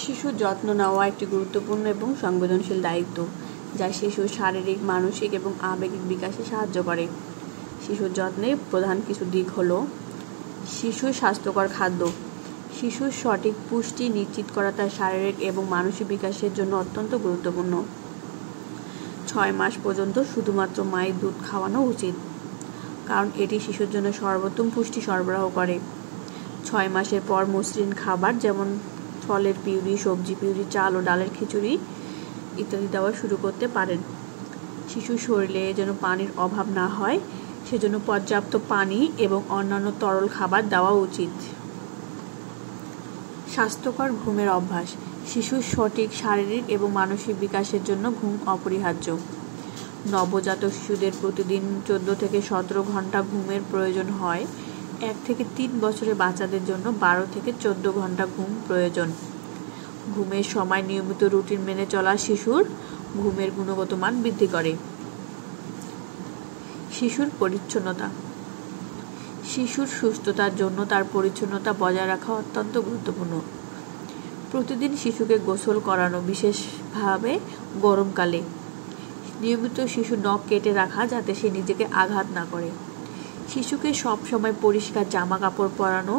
শিশুর যত্ন নেওয়া একটি গুরুত্বপূর্ণ এবং সংবেদনশীল দায়িত্ব, যা শিশুর শারীরিক, মানসিক এবং আবেগিক বিকাশে সাহায্য করে। শিশুর যত্নের প্রধান কিছু দিক হল: শিশুর স্বাস্থ্যকর খাদ্য। শিশুর সঠিক পুষ্টি নিশ্চিত করা তার শারীরিক এবং মানসিক বিকাশের জন্য অত্যন্ত গুরুত্বপূর্ণ। 6 মাস পর্যন্ত শুধুমাত্র মায়ের দুধ খাওয়ানো উচিত, কারণ এটি শিশুর জন্য সর্বোত্তম পুষ্টি সরবরাহ করে। 6 মাসের পর মসৃণ খাবার যেমন ফলের পিউরি, সবজি পিউরি, চাল ও ডালের খিচুড়ি ইত্যাদি দেওয়া শুরু করতে পারেন। শিশুর শরীরে যেন পানির অভাব না হয়, সেজন্য পর্যাপ্ত পানি এবং অন্যান্য তরল খাবার দেওয়া উচিত। স্বাস্থ্যকর ঘুমের অভ্যাস। শিশুর সঠিক শারীরিক এবং মানসিক বিকাশের জন্য ঘুম অপরিহার্য। নবজাতক শিশুদের প্রতিদিন 14 থেকে 17 ঘন্টা ঘুমের প্রয়োজন হয়। 1 থেকে 3 বছরের বাচ্চাদের জন্য 12 থেকে 14 ঘন্টা ঘুম প্রয়োজন। ঘুমের সময় নিয়মিত রুটিন মেনে চলা শিশুর ঘুমের গুণগত মান বৃদ্ধি করে। শিশুর পরিচ্ছন্নতা। শিশুর সুস্থতার জন্য তার পরিচ্ছন্নতা বজায় রাখা অত্যন্ত গুরুত্বপূর্ণ। প্রতিদিন শিশুকে গোসল করানো, বিশেষভাবে গরমকালে। নিয়মিত শিশুর নখ কেটে রাখা, যাতে সে নিজেকে আঘাত না করে। শিশুকে সবসময় পরিষ্কার জামা কাপড় পরানো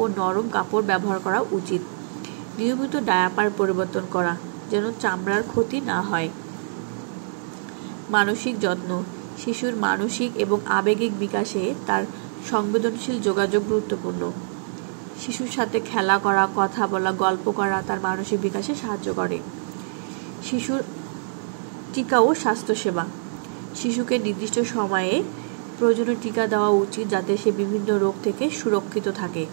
ও নরম কাপড় ব্যবহার করা উচিত। নিয়মিত ডায়াপার পরিবর্তন করা, যেন চামড়ার ক্ষতি না হয়। মানসিক যত্ন। শিশুর মানসিক এবং আবেগিক বিকাশে তার সংবেদনশীল যোগাযোগ গুরুত্বপূর্ণ। শিশুর সাথে খেলা করা, কথা বলা, গল্প করা তার মানসিক বিকাশে সাহায্য করে। শিশুর টিকা ও স্বাস্থ্যসেবা। শিশুকে নির্দিষ্ট সময়ে প্রয়োজনীয় টিকা দেওয়া উচিত, যাতে সে বিভিন্ন রোগ থেকে সুরক্ষিত থাকে।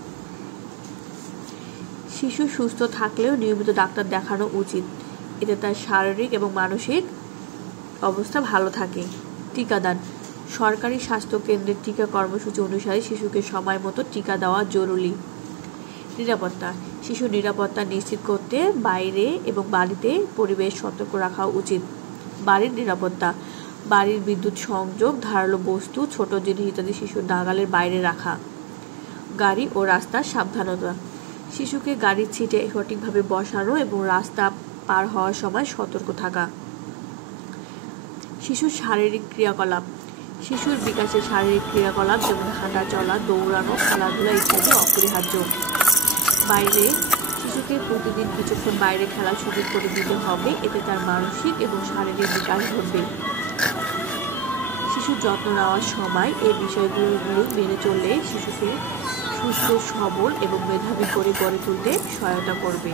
শিশু সুস্থ থাকলেও নিয়মিত ডাক্তার দেখানো উচিত, এতে তার শারীরিক এবং মানসিক অবস্থা ভালো থাকে। টিকাদান। সরকারি স্বাস্থ্য কেন্দ্রের টিকা কর্মসূচি অনুসারে শিশুকে সময় মতো টিকা দেওয়া জরুরি। নিরাপত্তা। শিশুর নিরাপত্তা নিশ্চিত করতে বাইরে এবং বাড়িতে পরিবেশ সতর্ক রাখা উচিত। বাড়ির নিরাপত্তা। বাড়ির বিদ্যুৎ সংযোগ, ধারালো বস্তু, ছোট জিনিস ইত্যাদি শিশুর নাগালের বাইরে রাখা। গাড়ি ও রাস্তার সাবধানতা। শিশুকে গাড়ির সিটে সঠিকভাবে বসানো এবং রাস্তা পার হওয়ার সময় সতর্ক থাকা। শিশুর শারীরিক ক্রিয়াকলাপ। শিশুর বিকাশে শারীরিক ক্রিয়াকলাপ যেমন হাঁটা চলা, দৌড়ানো, খেলাধুলা ইত্যাদি অপরিহার্য। বাইরে শিশুকে প্রতিদিন কিছুক্ষণ বাইরে খেলার সুযোগ করে দিতে হবে, এতে তার মানসিক এবং শারীরিক বিকাশ ঘটবে। শিশুর যত্ন নেওয়ার সময় এই বিষয়গুলো মেনে চললে শিশুকে সুস্থ, সবল এবং মেধাবী করে গড়ে তুলতে সহায়তা করবে।